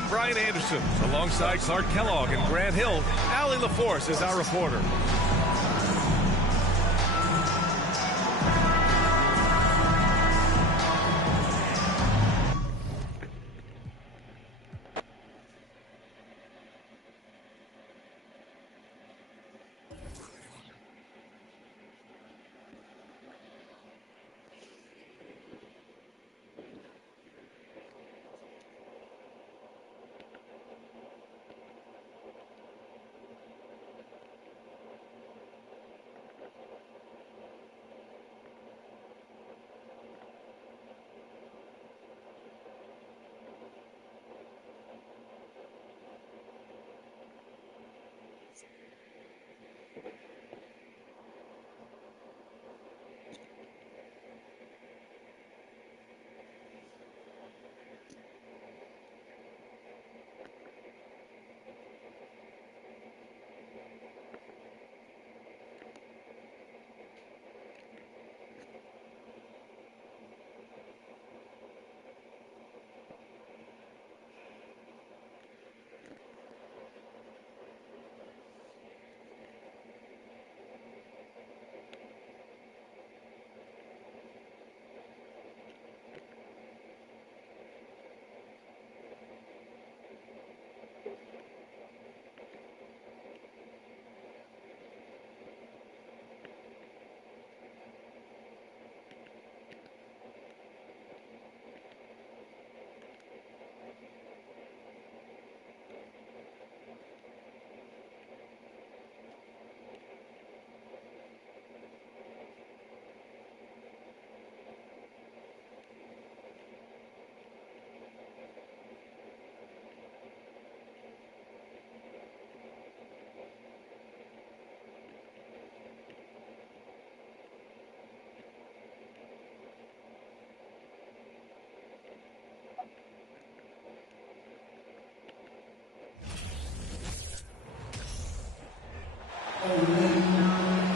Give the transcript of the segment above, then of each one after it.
I'm Brian Anderson, alongside Clark Kellogg and Grant Hill. Allie LaForce is our reporter.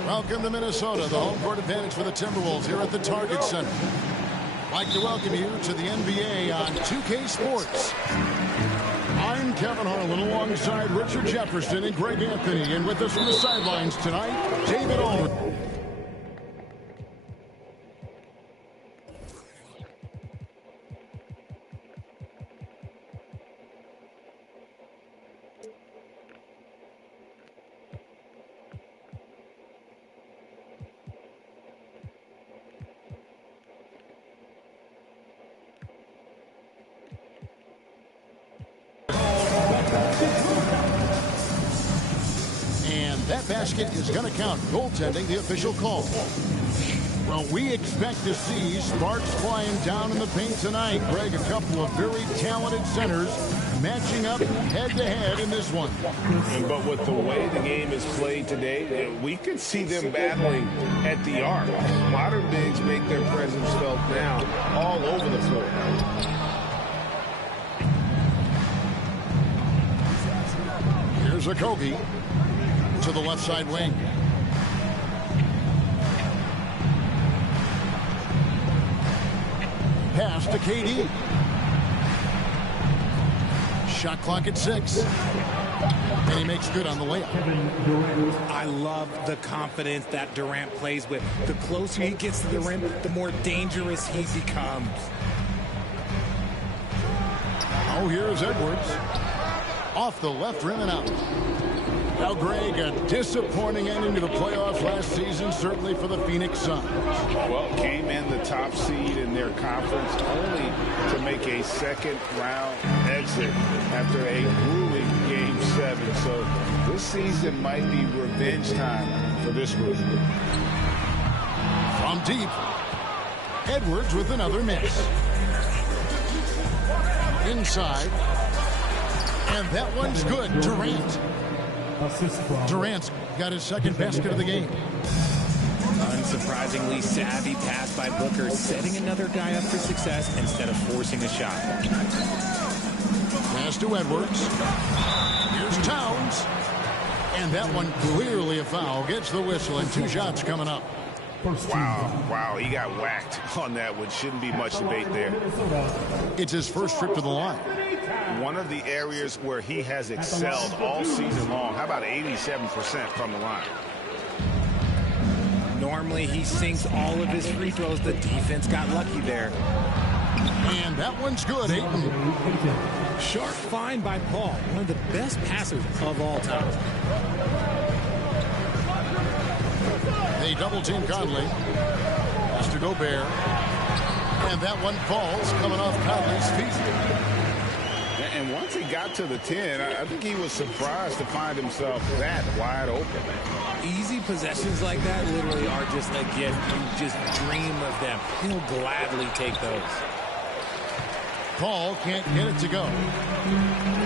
Welcome to Minnesota, the home court advantage for the Timberwolves here at the Target Center. I'd like to welcome you to the NBA on 2K Sports. I'm Kevin Harlan alongside Richard Jefferson and Greg Anthony, and with us from the sidelines tonight, David Aldridge. That basket is going to count. Goaltending, the official call. Well, we expect to see sparks flying down in the paint tonight. Greg, a couple of very talented centers matching up head-to-head in this one. But with the way the game is played today, we could see them battling at the arc. Modern bigs make their presence felt now all over the floor. Here's Okogie to the left side wing. Pass to KD. Shot clock at 6. And he makes good on the layup. I love the confidence that Durant plays with. The closer he gets to the rim, the more dangerous he becomes. Oh, here's Edwards. Off the left rim and out. Now, Greg, a disappointing ending to the playoffs last season, certainly for the Phoenix Suns. Well, came in the top seed in their conference only to make a second-round exit after a grueling Game 7. So this season might be revenge time for this group. From deep, Edwards with another miss. Inside, and that one's good. Durant's got his second basket of the game. Unsurprisingly savvy pass by Booker, setting another guy up for success instead of forcing a shot. Pass to Edwards. Here's Towns. And that one clearly a foul. Gets the whistle, and 2 shots coming up. Wow, he got whacked on that one. Shouldn't be much debate there. It's his first trip to the line. One of the areas where he has excelled all season long. How about 87% from the line? Normally he sinks all of his free throws. The defense got lucky there. And that one's good, Ayton. Sharp find by Paul, one of the best passers of all time. They double-team Conley. Pass to Gobert. And that one falls, coming off Conley's feet. And once he got to the 10, I think he was surprised to find himself that wide open. Easy possessions like that literally are just a gift. You just dream of them. He'll gladly take those. Paul can't get it to go.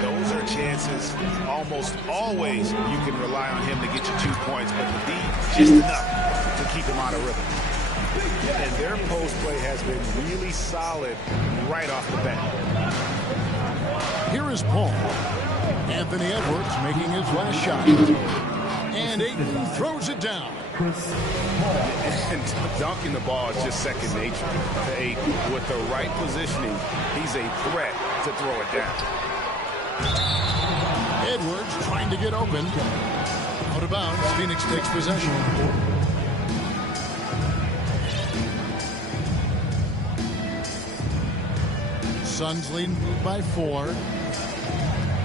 Those are chances. Almost always you can rely on him to get you 2 points, but the D just enough to keep him out of rhythm. And their post play has been really solid right off the bat. Here is Paul. Anthony Edwards making his last shot. And Ayton throws it down. And dunking the ball is just second nature to Ayton. With the right positioning, he's a threat to throw it down. Edwards trying to get open. Out of bounds. Phoenix takes possession. Suns leading by 4.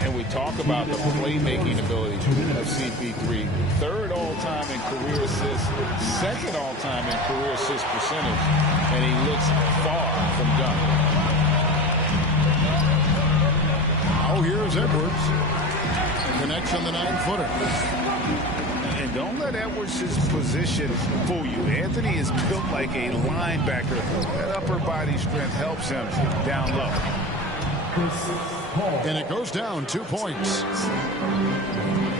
And we talk about the playmaking ability of CP3. 3rd all-time in career assists, 2nd all-time in career assist percentage, and he looks far from done. Oh, here's Edwards. Connects on the 9-footer. And don't let Edwards' position fool you. Anthony is built like a linebacker. That upper body strength helps him down low. And it goes down 2 points.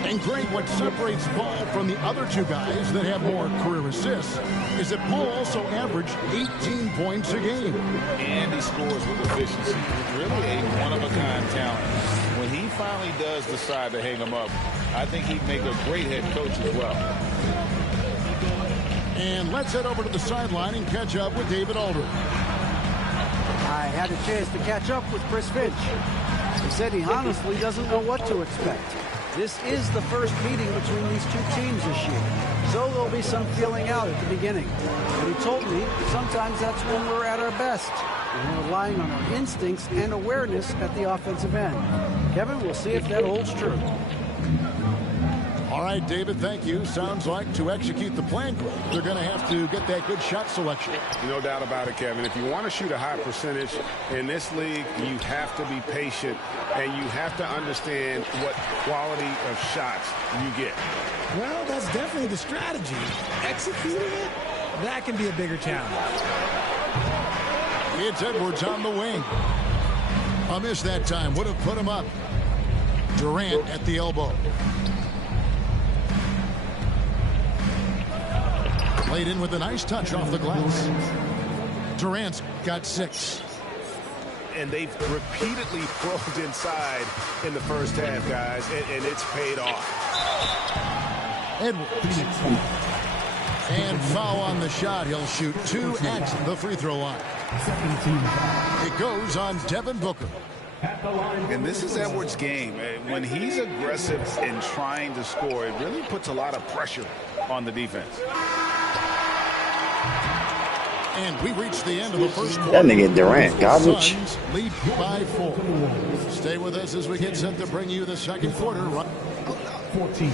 And Greg, what separates Paul from the other 2 guys that have more career assists is that Paul also averaged 18 points a game. And he scores with efficiency. He's really a one-of-a-kind talent. When he finally does decide to hang him up, I think he'd make a great head coach as well. And let's head over to the sideline and catch up with David Aldridge. I had a chance to catch up with Chris Finch. He said he honestly doesn't know what to expect. This is the first meeting between these 2 teams this year, so there'll be some feeling out at the beginning. And he told me sometimes that's when we're at our best. We're relying on our instincts and awareness at the offensive end. Kevin, we'll see if that holds true. All right, David, thank you. Sounds like to execute the plan, they're going to have to get that good shot selection. No doubt about it, Kevin. If you want to shoot a high percentage in this league, you have to be patient, and you have to understand what quality of shots you get. Well, that's definitely the strategy. Executing it, that can be a bigger challenge. It's Edwards on the wing. A miss that time. Would have put him up. Durant at the elbow. Played in with a nice touch off the glass. Durant's got 6. And they've repeatedly probed inside in the first half, guys, and it's paid off. Edwards. And foul on the shot. He'll shoot 2 at the free throw line. It goes on Devin Booker. And this is Edwards' game. When he's aggressive and trying to score, it really puts a lot of pressure on the defense. And we reached the end of the first quarter. That nigga Durant, garbage. Suns lead by 4. Stay with us as we get set to bring you the second quarter. 14.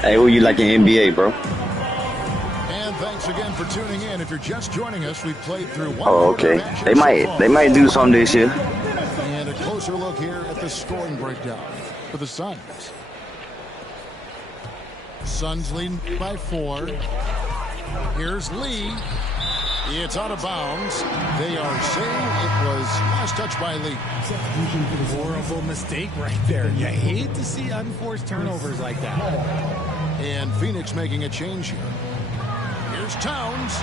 Hey, who you like in NBA, bro? And thanks again for tuning in. If you're just joining us, we've played through one. Oh, okay. They might do something this year. And a closer look here at the scoring breakdown for the Suns. Suns leading by 4. Here's Lee. It's out of bounds. They are saying it was last touch by Lee. Horrible mistake right there. You hate to see unforced turnovers like that. And Phoenix making a change here. Here's Towns.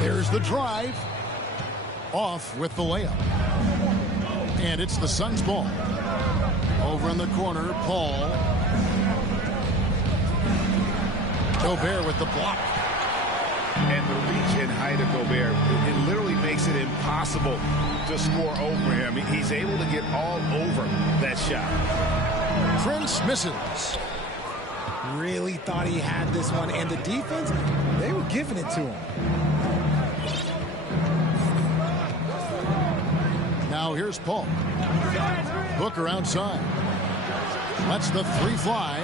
There's the drive. Off with the layup. And it's the Suns' ball. Over in the corner, Paul. Gobert with the block. And the reach and height of Gobert, it literally makes it impossible to score over him. He's able to get all over that shot. Prince misses. Really thought he had this one, and the defense, they were giving it to him. Now here's Paul. Booker outside. Lets the 3 fly.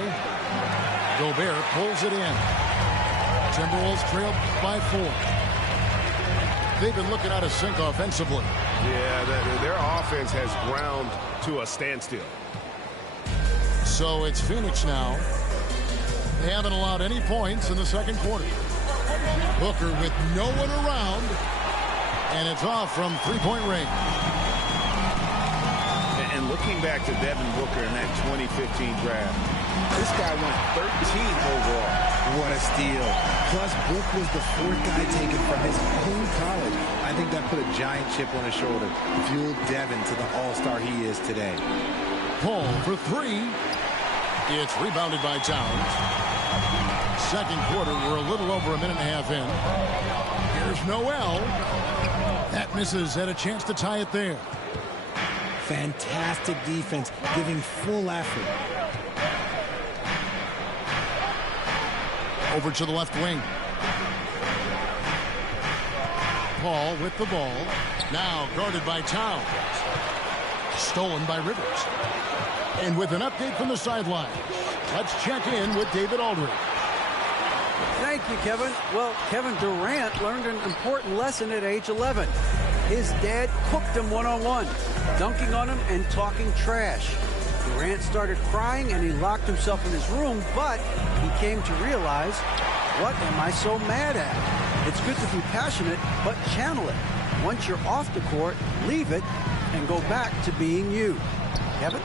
Gobert pulls it in. Timberwolves trail by 4. They've been looking out of sync offensively. Yeah, their offense has ground to a standstill. So it's Phoenix now. They haven't allowed any points in the second quarter. Booker with no one around. And it's off from 3-point range. And looking back to Devin Booker in that 2015 draft, this guy went 13th overall. What a steal. Plus, Book was the 4th guy taken from his own college. I think that put a giant chip on his shoulder. Fueled Devin to the all-star he is today. Paul for 3. It's rebounded by Towns. Second quarter, we're a little over a minute and a half in. Here's Noel. That misses. Had a chance to tie it there. Fantastic defense, giving full effort. Over to the left wing. Paul with the ball. Now guarded by Towns. Stolen by Rivers. And with an update from the sideline, let's check in with David Aldridge. Thank you, Kevin. Well, Kevin Durant learned an important lesson at age 11. His dad cooked him one-on-one, dunking on him and talking trash. Durant started crying and he locked himself in his room, but he came to realize, what am I so mad at? It's good to be passionate, but channel it. Once you're off the court, leave it and go back to being you. Kevin?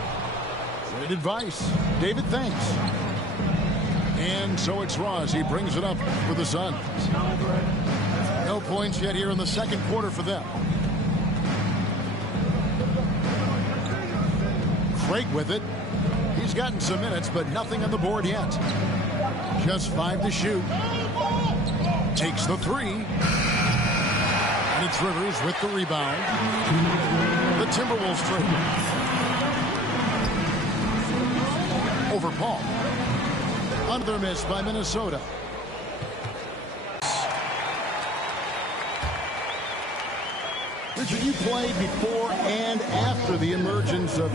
Great advice. David, thanks. And so it's Ross. He brings it up for the Suns. No points yet here in the second quarter for them. Craig with it. He's gotten some minutes, but nothing on the board yet. Just 5 to shoot. Takes the 3. And it's Rivers with the rebound. The Timberwolves trade. Over Paul. Another miss by Minnesota. Richard, you played before and after the emergence of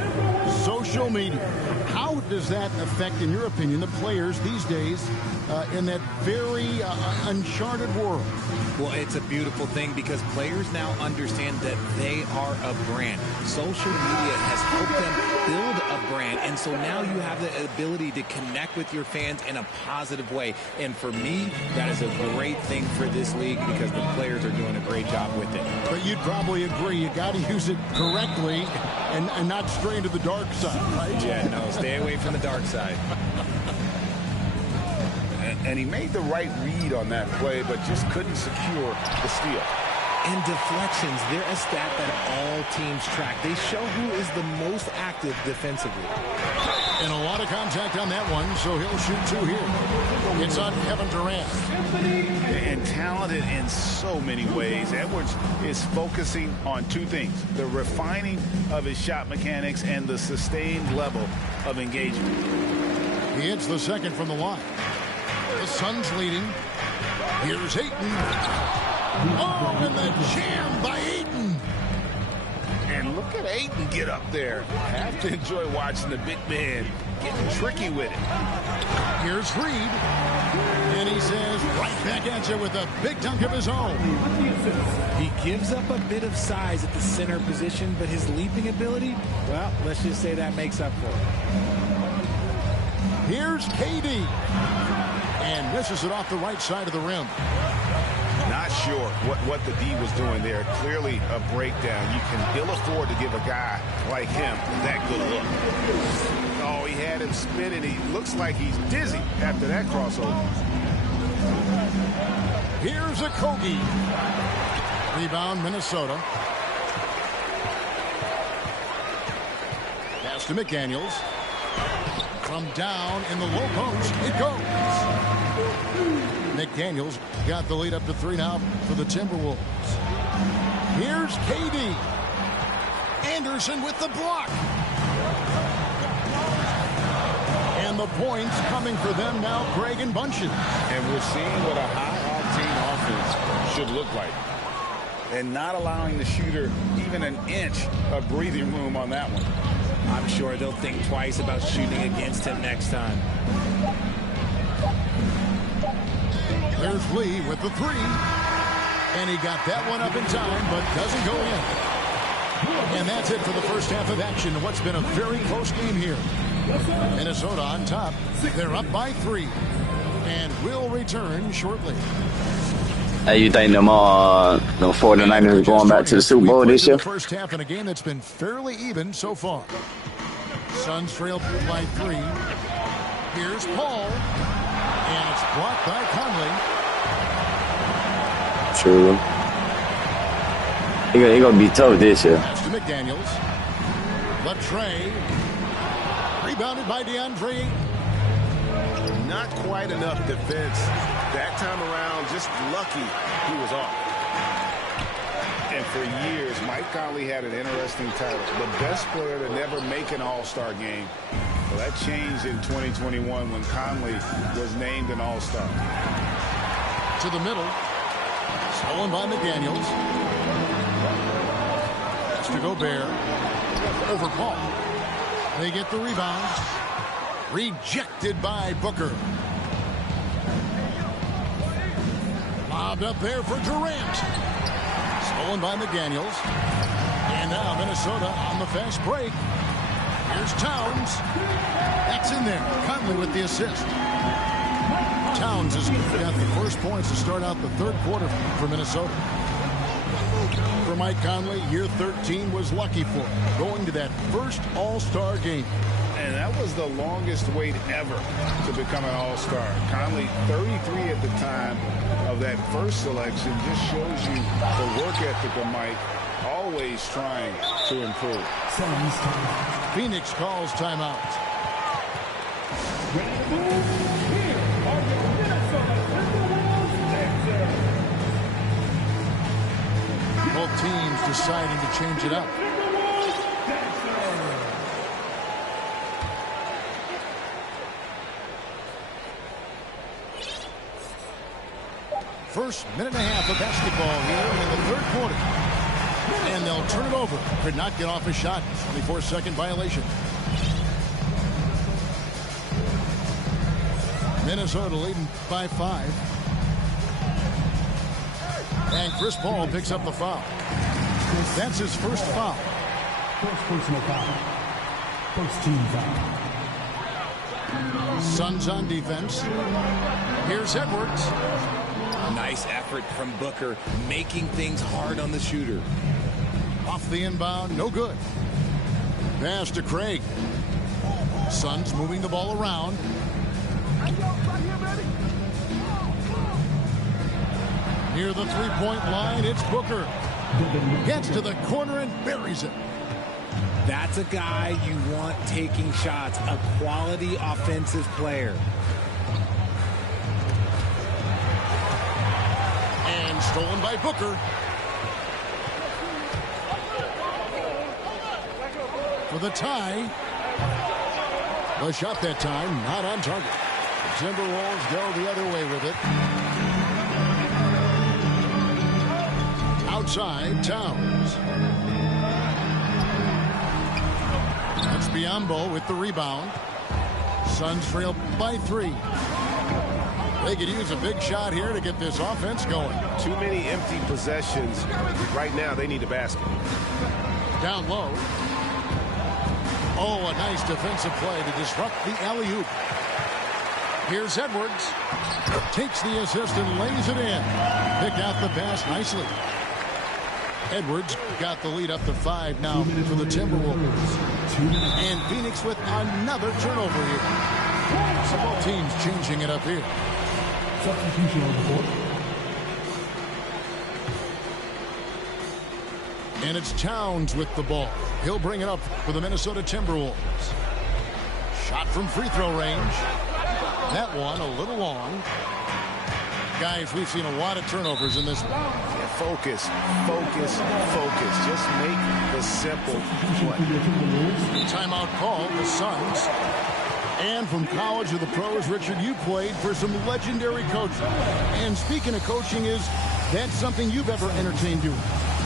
social media. How does that affect, in your opinion, the players these days in that very uncharted world? Well, it's a beautiful thing because players now understand that they are a brand. Social media has helped them build a brand, and so now you have the ability to connect with your fans in a positive way. And for me, that is a great thing for this league because the players are doing a great job with it. But you'd probably agree you got to use it correctly and not stray into the dark side, right? Yeah, no, stay away from the dark side. And he made the right read on that play, but just couldn't secure the steal. And deflections, they're a stat that all teams track. They show who is the most active defensively. And a lot of contact on that one, so he'll shoot 2 here. It's on Kevin Durant. And talented in so many ways. Edwards is focusing on 2 things: the refining of his shot mechanics and the sustained level of engagement. He hits the second from the line. The Suns leading. Here's Ayton. Oh, and the jam by Ayton. And look at Ayton get up there. Have to enjoy watching the big man getting tricky with it. Here's Reed. And he says right back at you with a big dunk of his own. He gives up a bit of size at the center position, but his leaping ability, well, let's just say that makes up for it. Here's KD. And misses it off the right side of the rim. Not sure what the D was doing there. Clearly a breakdown. You can ill afford to give a guy like him that good look. Oh, he had him spinning. He looks like he's dizzy after that crossover. Here's a Kogi. Rebound, Minnesota. Pass to McDaniels. From down in the low post, it goes. McDaniels got the lead up to 3 now for the Timberwolves. Here's KD. Anderson with the block. And the points coming for them now, Greg and Bunchen. And we're seeing what a high-octane offense should look like. And not allowing the shooter even an inch of breathing room on that one. I'm sure they'll think twice about shooting against him next time. There's Lee with the 3. And he got that one up in time, but doesn't go in. And that's it for the first half of action in what's been a very close game here. Minnesota on top. They're up by 3. And will return shortly. Hey, you think them 49ers are going back to the Super Bowl this year? First half in a game that's been fairly even so far. Suns trail by 3. Here's Paul. And it's blocked by Conley. True. He gonna be tough this year. Pass to McDaniels. Latrey. Rebounded by DeAndre. Not quite enough defense that time around. Just lucky he was off. And for years, Mike Conley had an interesting title. The best player to never make an All-Star game. Well, that changed in 2021 when Conley was named an All-Star. To the middle. Stolen by McDaniels. Pass to Gobert. Over Paul. They get the rebound. Rejected by Booker. Lobbed up there for Durant. Stolen by McDaniels. And now Minnesota on the fast break. Here's Towns. That's in there. Conley with the assist. Towns has got the first points to start out the third quarter for Minnesota. For Mike Conley, year 13 was lucky for him, going to that first All-Star game. And that was the longest wait ever to become an All-Star. Conley, 33 at the time of that first selection, just shows you the work ethic of Mike, always trying to improve. Phoenix calls timeout. Both teams deciding to change it up. First minute and a half of basketball here in the third quarter. And they'll turn it over. Could not get off a shot. 24-second violation. Minnesota leading by 5. And Chris Paul picks up the foul. That's his first foul. First personal foul. First team foul. Suns on defense. Here's Edwards. Nice effort from Booker, making things hard on the shooter. Off the inbound, no good. Pass to Craig. Suns moving the ball around. Near the three-point line, it's Booker. Gets to the corner and buries it. That's a guy you want taking shots, a quality offensive player. And stolen by Booker. For the tie. The shot that time, not on target. The Timberwolves go the other way with it. outside, Towns. That's Biyombo with the rebound. Suns trail by 3. They could use a big shot here to get this offense going. Too many empty possessions. Right now, they need a basket. Down low. Oh, a nice defensive play to disrupt the alley-oop. Here's Edwards. Takes the assist and lays it in. Picked out the pass nicely. Edwards got the lead up to 5 now for the Timberwolves. And Phoenix with another turnover here. So both teams changing it up here. Substitution on the court. And it's Towns with the ball. He'll bring it up for the Minnesota Timberwolves. Shot from free throw range. That one a little long. Guys, we've seen a lot of turnovers in this one. Yeah, focus. Just make the simple play. Timeout call, the Suns. And from college to the pros, Richard, you played for some legendary coaching. And speaking of coaching, is that something you've ever entertained doing?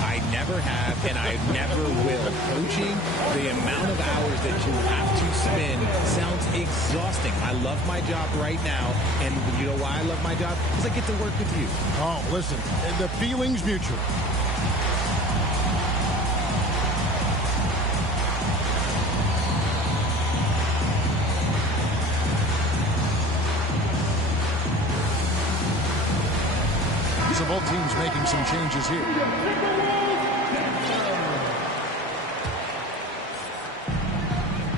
I never have, and I never will. Coaching, the amount of hours that you have to spend sounds exhausting. I love my job right now, and you know why I love my job? Because I get to work with you. Oh, listen, the feeling's mutual. So both teams making some changes here.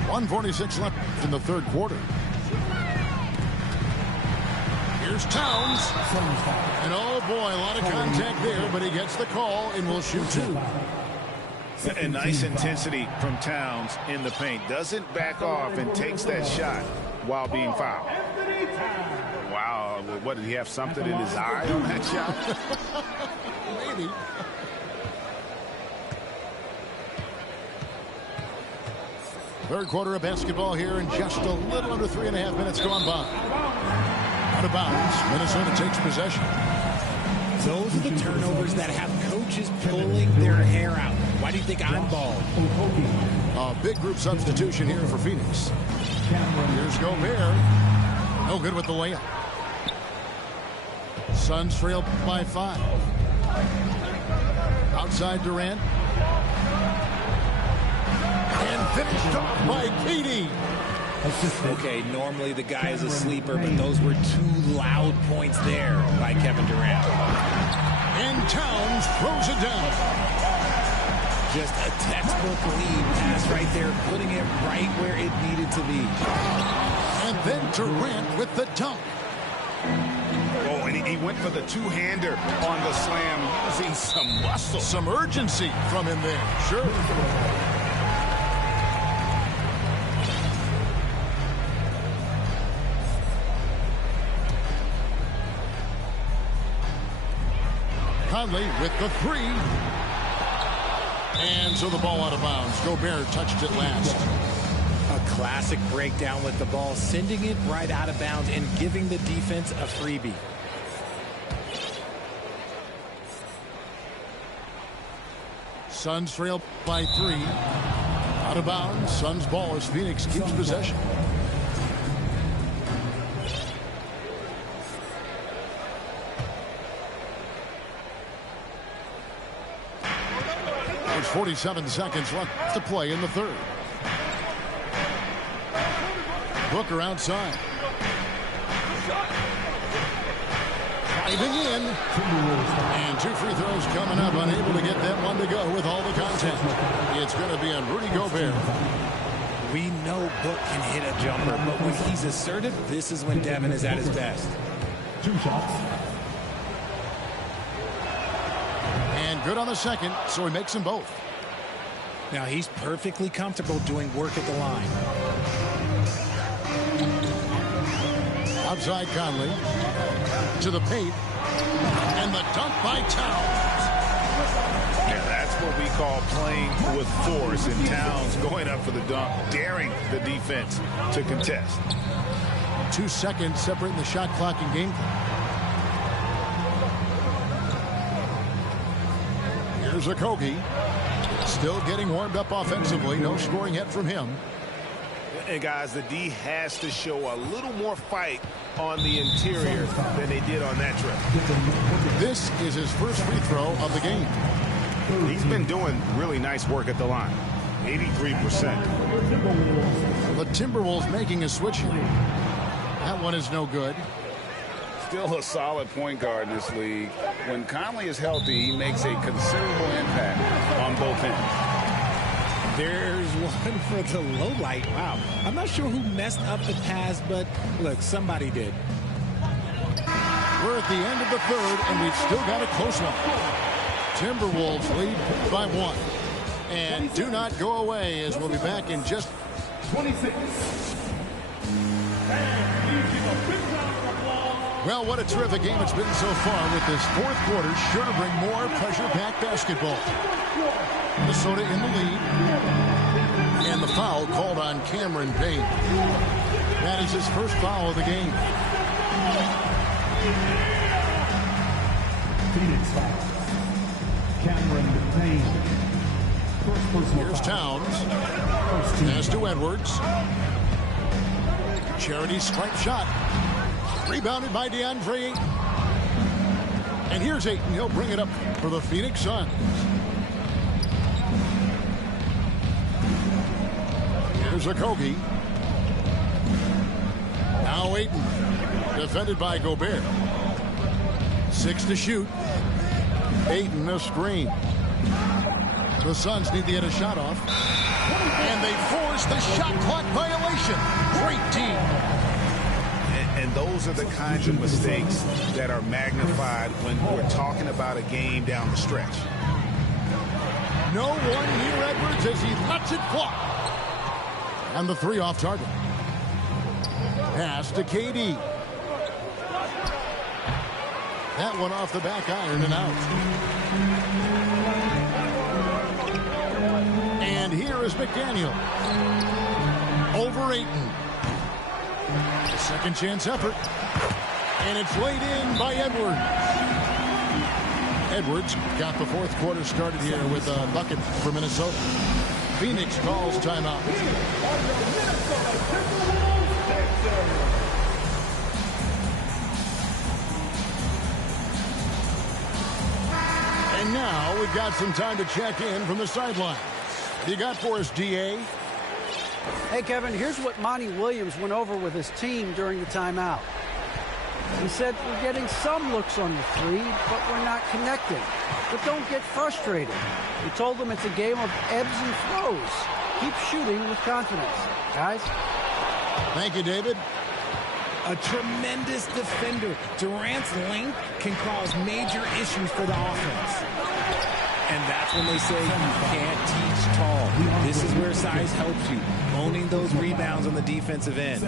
.146 left in the third quarter. Here's Towns. And oh boy, a lot of contact there, but he gets the call and will shoot 2. And nice intensity from Towns in the paint. Doesn't back off and takes that shot while being fouled. Wow, what, did he have something in his eye on that shot? Maybe. Third quarter of basketball here, and just a little under 3.5 minutes gone by. Out of bounds, Minnesota takes possession. Those are the turnovers that have coaches pulling their hair out. Why do you think I'm bald? A big group substitution here for Phoenix. Here's Gobert. No good with the layup. Suns trail by 5. Outside Durant. And finished off by KD. Okay, normally the guy is a sleeper, but those were 2 loud points there by Kevin Durant. And Towns throws it down. Just a textbook lead pass right there, putting it right where it needed to be. And then Durant with the dunk. Oh, and he went for the two-hander on the slam, using some muscle. Some urgency from him there. Sure. Conley with the 3. And so the ball out of bounds. Gobert touched it last. A classic breakdown with the ball, sending it right out of bounds and giving the defense a freebie. Suns trail by 3. Out of bounds. Suns ball as Phoenix keeps possession. There's 47 seconds left to play in the third. Booker outside. Driving in. And 2 free throws coming up. Unable to get that one to go with all the contact. It's going to be on Rudy Gobert. We know Book can hit a jumper, but when he's assertive, this is when Devin is at his best. 2 shots. And good on the second, so he makes them both. Now he's perfectly comfortable doing work at the line. Outside Conley. To the paint. And the dunk by Towns. Yeah, that's what we call playing with force. And Towns going up for the dunk, daring the defense to contest. 2 seconds separating the shot clock and game clock. Here's Okogie. Still getting warmed up offensively. No scoring yet from him. And guys, the D has to show a little more fight on the interior than they did on that trip. This is his first free throw of the game. He's been doing really nice work at the line. 83%. The Timberwolves making a switch here. That one is no good. Still a solid point guard in this league. When Conley is healthy, he makes a considerable impact on both ends. There's one for the low light. Wow. I'm not sure who messed up the pass, but look, somebody did. We're at the end of the third, and we've still got a close one. Timberwolves lead by 1. And do not go away, as we'll be back in just 26. Well, what a terrific game it's been so far, with this fourth quarter sure to bring more pressure-packed basketball. Minnesota in the lead. And the foul called on Cameron Payne. That is his first foul of the game. Phoenix foul. Cameron Payne. First personal Here's foul. Towns. First team Pass to Edwards. Charity stripe shot. Rebounded by DeAndre Ayton. And here's Ayton. He'll bring it up for the Phoenix Suns. Here's Okogie. Now Ayton. Defended by Gobert. 6 to shoot. Ayton a screen. The Suns need to get a shot off. And they force the shot clock violation. Great team. And those are the kinds of mistakes that are magnified when we're talking about a game down the stretch. No one near Edwards as he lets it fly. And the 3 off target. Pass to KD. That one off the back iron and out. And here is McDaniel. Over Ayton. Second chance effort. And it's laid in by Edwards. Edwards got the fourth quarter started here with a bucket for Minnesota. Phoenix calls timeout. And now we've got some time to check in from the sideline. You got for us, DA? Hey, Kevin, here's what Monty Williams went over with his team during the timeout. He said, we're getting some looks on the three, but we're not connecting. But don't get frustrated. He told them it's a game of ebbs and flows. Keep shooting with confidence. Guys? Thank you, David. A tremendous defender. Durant's length can cause major issues for the offense. And that's when they say you can't teach tall. This is where size helps you. Owning those rebounds on the defensive end.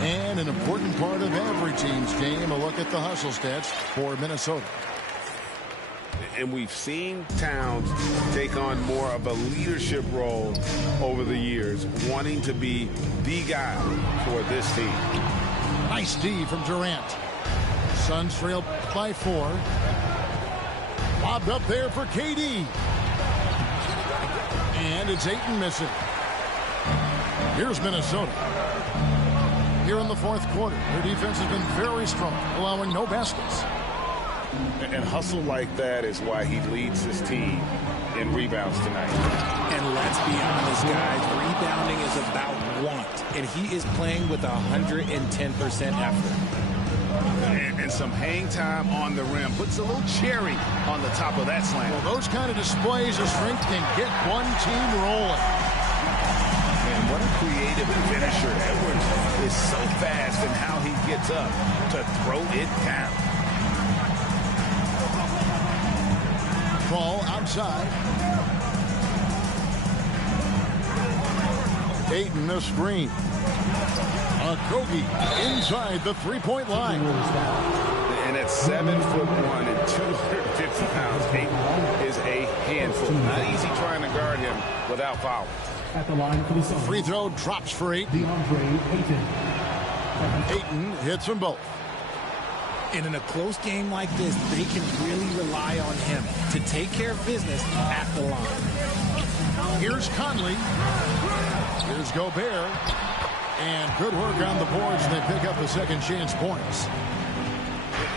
And an important part of every team's game, a look at the hustle stats for Minnesota. And we've seen Towns take on more of a leadership role over the years, wanting to be the guy for this team. Nice D from Durant. Suns trail by 4. Lobbed up there for KD. And it's Ayton missing. Here's Minnesota. Here in the fourth quarter, their defense has been very strong, allowing no baskets. And hustle like that is why he leads his team in rebounds tonight. And let's be honest, guys, rebounding is about want. And he is playing with 110% effort. And some hang time on the rim. Puts a little cherry on the top of that slam. Well, those kind of displays of strength can get one team rolling. And what a creative finisher. Edwards is so fast in how he gets up to throw it down. Ball outside. Ayton a screen. Okogie inside the three-point line. And at 7'1" and 250 pounds, Ayton is a handful. Not easy trying to guard him without fouling. At the line for the Suns. Free throw drops for Ayton. DeAndre Ayton. Ayton hits them both. And in a close game like this, they can really rely on him to take care of business at the line. Here's Conley. Here's Gobert. And good work on the boards. They pick up the second chance points.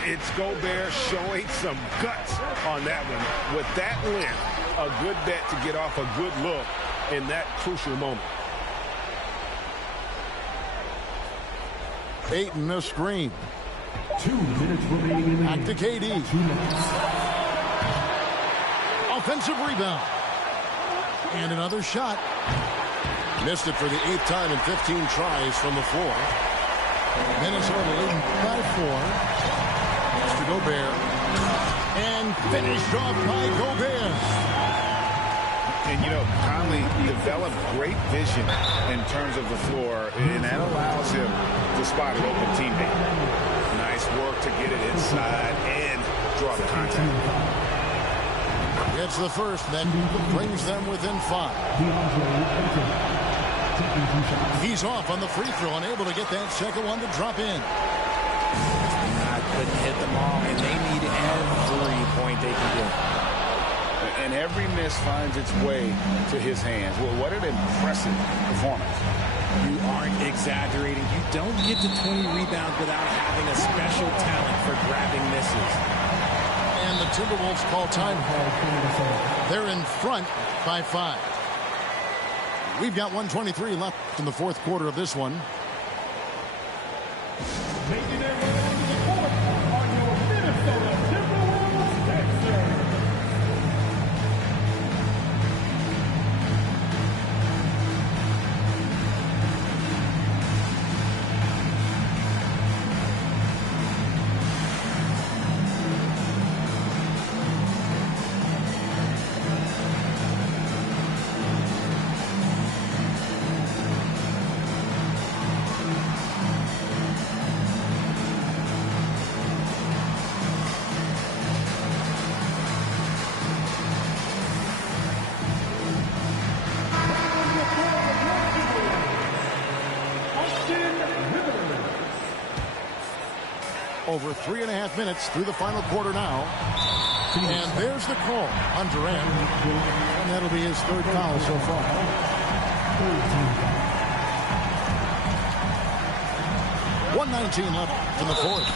It's Gobert showing some guts on that one. With that length, a good bet to get off a good look in that crucial moment. Ayton the screen. 2 minutes remaining. Back to KD. 2 minutes. Offensive rebound. And another shot. Missed it for the 8th time in 15 tries from the floor. Minnesota leading by 4. Mr. Gobert. And finished off by Gobert. And, you know, Conley developed great vision in terms of the floor, and that allows him to spot an open teammate. Nice work to get it inside and draw the contact. It's the first that brings them within 5. He's off on the free throw, unable to get that second one to drop in. Couldn't hit them all, and they need every point they can get. And every miss finds its way to his hands. Well, what an impressive performance. You aren't exaggerating. You don't get to 20 rebounds without having a special talent for grabbing misses. And the Timberwolves call time. They're in front by 5. We've got 1:23 left in the fourth quarter of this one. Making their way onto the court are your Minnesota Timberwolves Sixers. Over 3.5 minutes through the final quarter now. And there's the call on Durant. And that'll be his 3rd foul so far. 1:19 left in the 4th.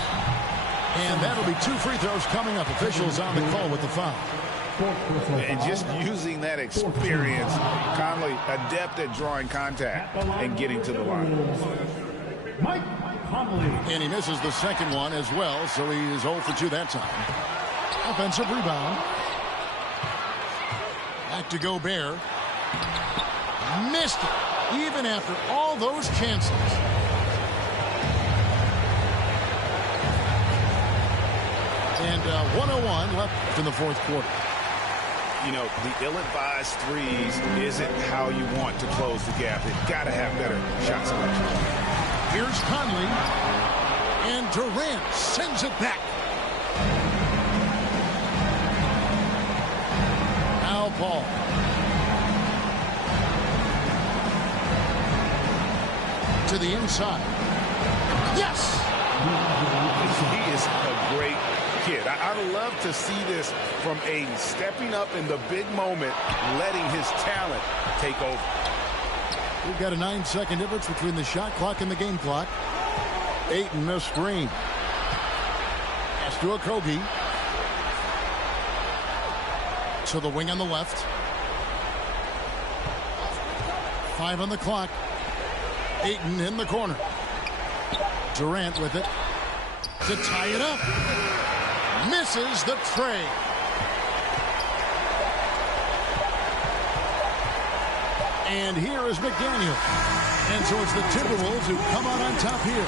And that'll be 2 free throws coming up. Officials on the call with the foul. And just using that experience, Conley adept at drawing contact and getting to the line. Mike Conley. And he misses the second one as well, so he is 0 for 2 that time. Offensive rebound. Back to Gobert. Missed it, even after all those chances. And 1:01 left in the fourth quarter. You know, the ill-advised threes isn't how you want to close the gap. They've got to have better shot selection. Here's Conley. And Durant sends it back. Now Paul. To the inside. Yes! He is a great kid. I'd love to see this from Ayton, stepping up in the big moment, letting his talent take over. We've got a 9-second difference between the shot clock and the game clock. Ayton the screen. Pass to Okogie. To the wing on the left. 5 on the clock. Ayton in the corner. Durant with it. To tie it up. Misses the tray. And here is McDaniel. And so it's the Timberwolves who come out on top here.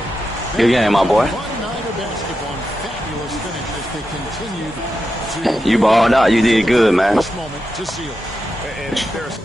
Good game, my boy. One night of basketball. Fabulous finish as they continued to... You balled out. You did good, man. This moment to seal. And there's...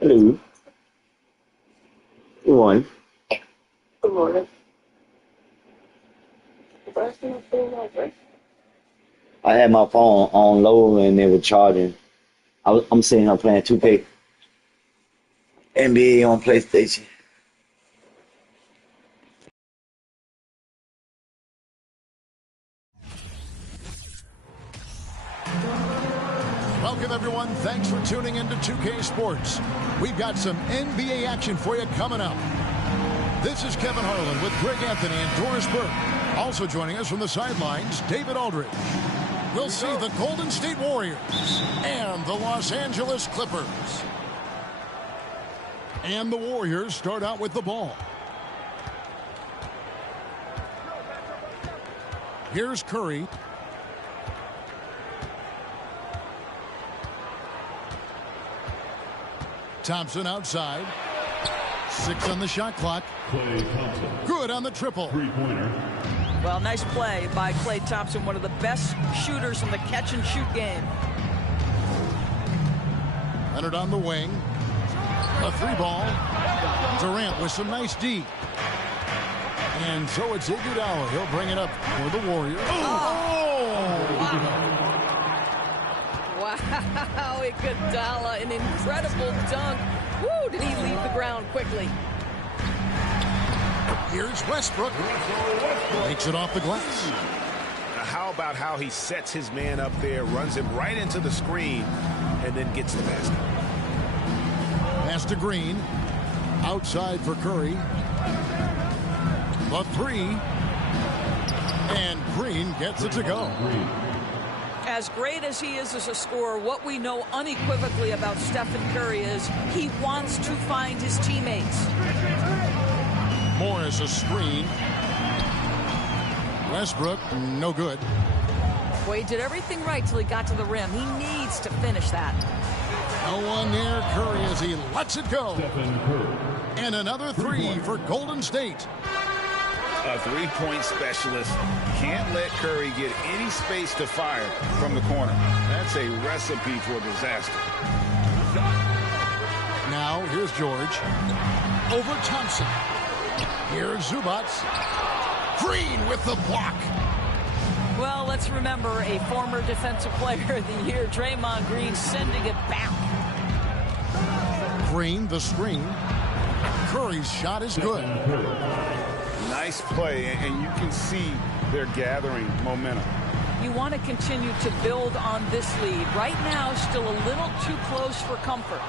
Hello. Good morning. Good morning. Where's my phone over? I had my phone on low and it was charging. I'm sitting here playing 2K. NBA on PlayStation. Welcome, everyone. Thanks for tuning into 2K Sports. We've got some NBA action for you coming up. This is Kevin Harlan with Greg Anthony and Doris Burke. Also joining us from the sidelines, David Aldridge. We'll see the Golden State Warriors and the Los Angeles Clippers. And the Warriors start out with the ball. Here's Curry. Thompson outside. 6 on the shot clock. Good on the triple. Well, nice play by Klay Thompson, one of the best shooters in the catch-and-shoot game. Leonard on the wing. A 3-ball. Durant with some nice D. And so it's Iguodala. He'll bring it up for the Warriors. Wow, Iguodala, an incredible dunk. Woo, did he leave the ground quickly. Here's Westbrook. Makes it off the glass. Now, how about how he sets his man up there, runs him right into the screen, and then gets the basket. Pass to Green. Outside for Curry. The 3. And Green gets it to go. As great as he is as a scorer, what we know unequivocally about Stephen Curry is he wants to find his teammates. Morris a screen. Westbrook, no good. Boy, he did everything right till he got to the rim. He needs to finish that. No one near Curry as he lets it go. And another 3 for Golden State. A three-point specialist can't let Curry get any space to fire from the corner. That's a recipe for disaster. Now, here's George. Over Thompson. Here's Zubac. Green with the block. Well, let's remember a former defensive player of the year, Draymond Green, sending it back. Green, the screen. Curry's shot is good. Nice play, and you can see they're gathering momentum. You want to continue to build on this lead. Right now, still a little too close for comfort.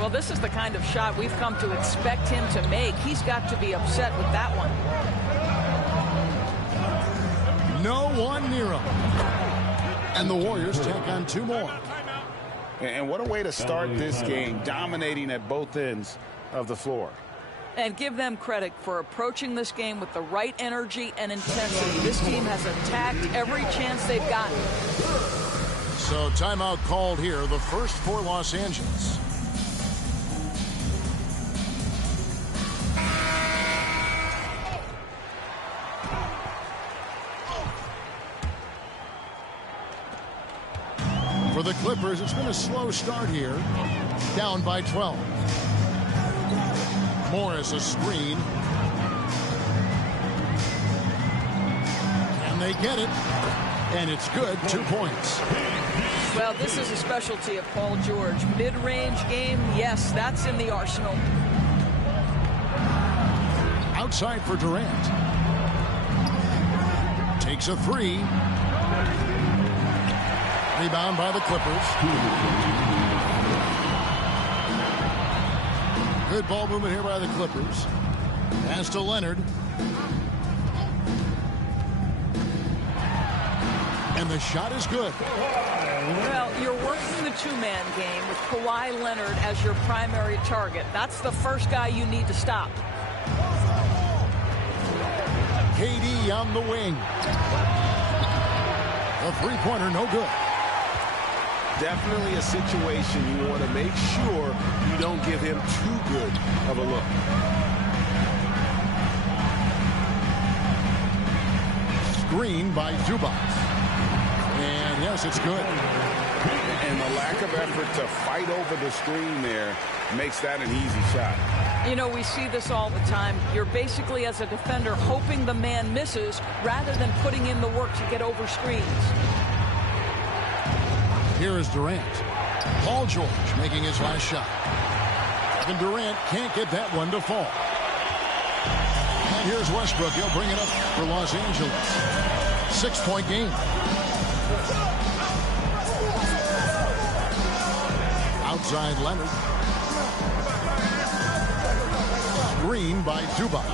Well, this is the kind of shot we've come to expect him to make. He's got to be upset with that one. No one near him. And the Warriors take on 2 more. And what a way to start this game, dominating at both ends of the floor. And give them credit for approaching this game with the right energy and intensity. This team has attacked every chance they've gotten. So timeout called here, the first for Los Angeles. For the Clippers, it's been a slow start here. Down by 12. Morris a screen. And they get it. And it's good. 2 points. Well, this is a specialty of Paul George. Mid-range game, yes, that's in the arsenal. Outside for Durant. Takes a 3. Rebound by the Clippers. Good ball movement here by the Clippers. Pass to Leonard. And the shot is good. Well, you're working the 2-man game with Kawhi Leonard as your primary target. That's the first guy you need to stop. KD on the wing. The 3-pointer, no good. Definitely a situation you want to make sure you don't give him too good of a look. Screen by Zubac. And yes, it's good. And the lack of effort to fight over the screen there makes that an easy shot. You know, we see this all the time. You're basically, as a defender, hoping the man misses rather than putting in the work to get over screens. Here is Durant. Paul George making his last shot. And Durant can't get that one to fall. And here's Westbrook. He'll bring it up for Los Angeles. 6-point game. Outside Leonard. Screen by Zubac.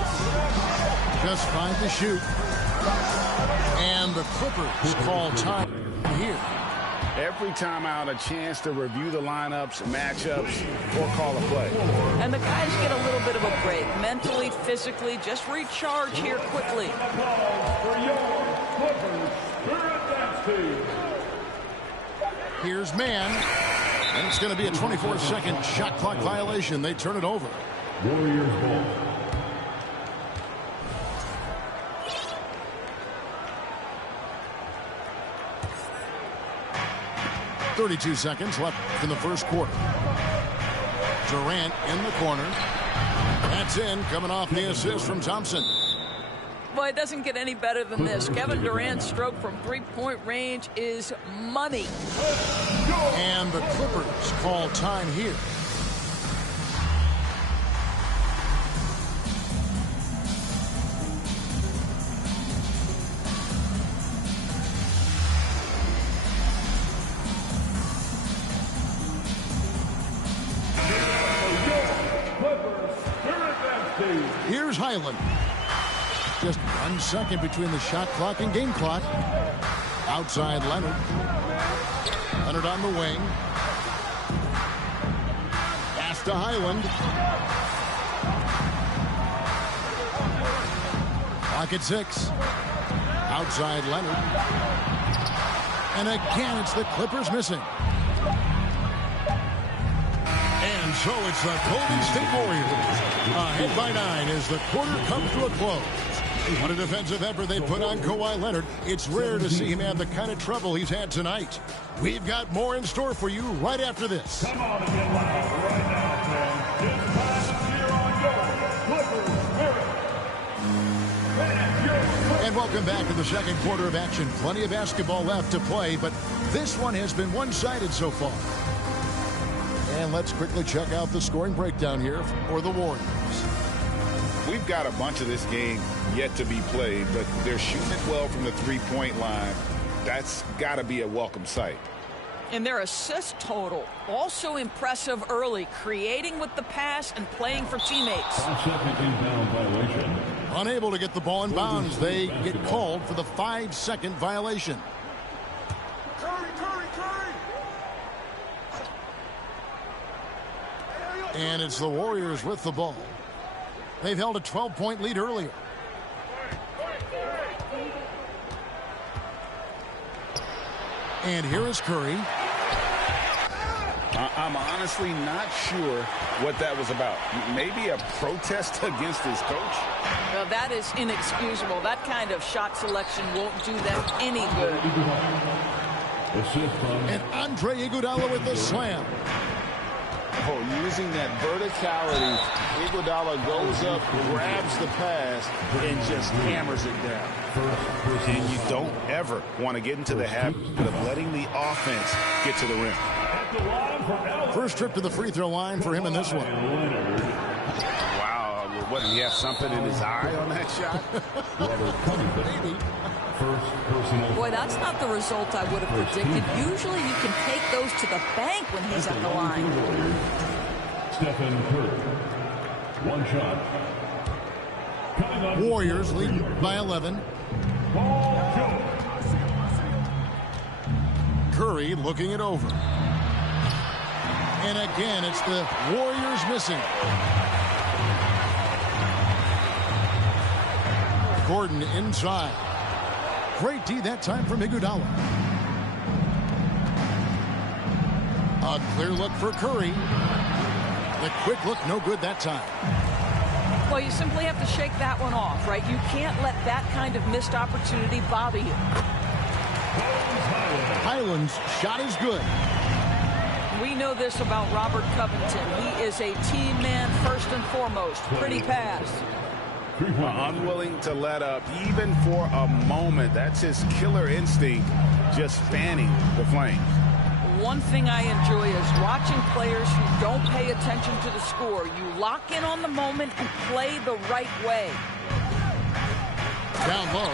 Just 5 to shoot. And the Clippers call time here. Every time out, a chance to review the lineups, matchups, or call a play. And the guys get a little bit of a break, mentally, physically, just recharge here quickly. Here's Mann. And it's going to be a 24-second shot clock violation. They turn it over. Warriors ball. 32 seconds left in the first quarter. Durant in the corner. That's in, coming off the assist from Thompson. Boy, it doesn't get any better than this. Kevin Durant's stroke from 3-point range is money. And the Clippers call time here. Here's Highland. Just 1 second between the shot clock and game clock. Outside Leonard. Leonard on the wing. Pass to Highland. Clock at 6. Outside Leonard. And again, it's the Clippers missing. And so it's the Golden State Warriors. Ahead by 9 as the quarter comes to a close. What a defensive effort they put on Kawhi Leonard. It's rare to see him have the kind of trouble he's had tonight. We've got more in store for you right after this. Come on and get loud right now, fans. This time here on your Clippers Spirit. And welcome back to the second quarter of action. Plenty of basketball left to play, but this one has been one-sided so far. And let's quickly check out the scoring breakdown here for the Warriors. We've got a bunch of this game yet to be played, but they're shooting it well from the three-point line. That's got to be a welcome sight. And their assist total, also impressive early, creating with the pass and playing for teammates. Unable to get the ball in bounds, they get called for the 5-second violation. And it's the Warriors with the ball. They've held a 12-point lead earlier. And here is Curry. I'm honestly not sure what that was about. Maybe a protest against his coach? Well, that is inexcusable. That kind of shot selection won't do them any good. And Andre Iguodala with the slam. Oh, using that verticality, Iguodala goes up, grabs the pass, and just hammers it down. And you don't ever want to get into the habit of letting the offense get to the rim. First trip to the free throw line for him in this one. Wow, what, did he have something in his eye on that shot? Maybe. Boy, that's not the result I would have predicted. Usually you can take those to the bank when he's at the line. Stephen Curry. One shot. Warriors lead by 11. Curry looking it over. And again, it's the Warriors missing. Gordon inside. Great D that time from Iguodala. A clear look for Curry. The quick look, no good that time. Well, you simply have to shake that one off, right? You can't let that kind of missed opportunity bother you. Highland's shot is good. We know this about Robert Covington. He is a team man first and foremost. Pretty pass. Unwilling to let up even for a moment. That's his killer instinct, just fanning the flames. One thing I enjoy is watching players who don't pay attention to the score. You lock in on the moment and play the right way. Down low.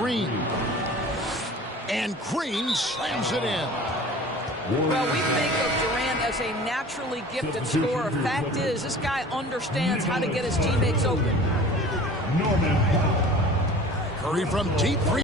Green. And Green slams it in. Well, we think of Durant as a naturally gifted scorer. Fact is, this guy understands how to get his teammates open. Curry from deep.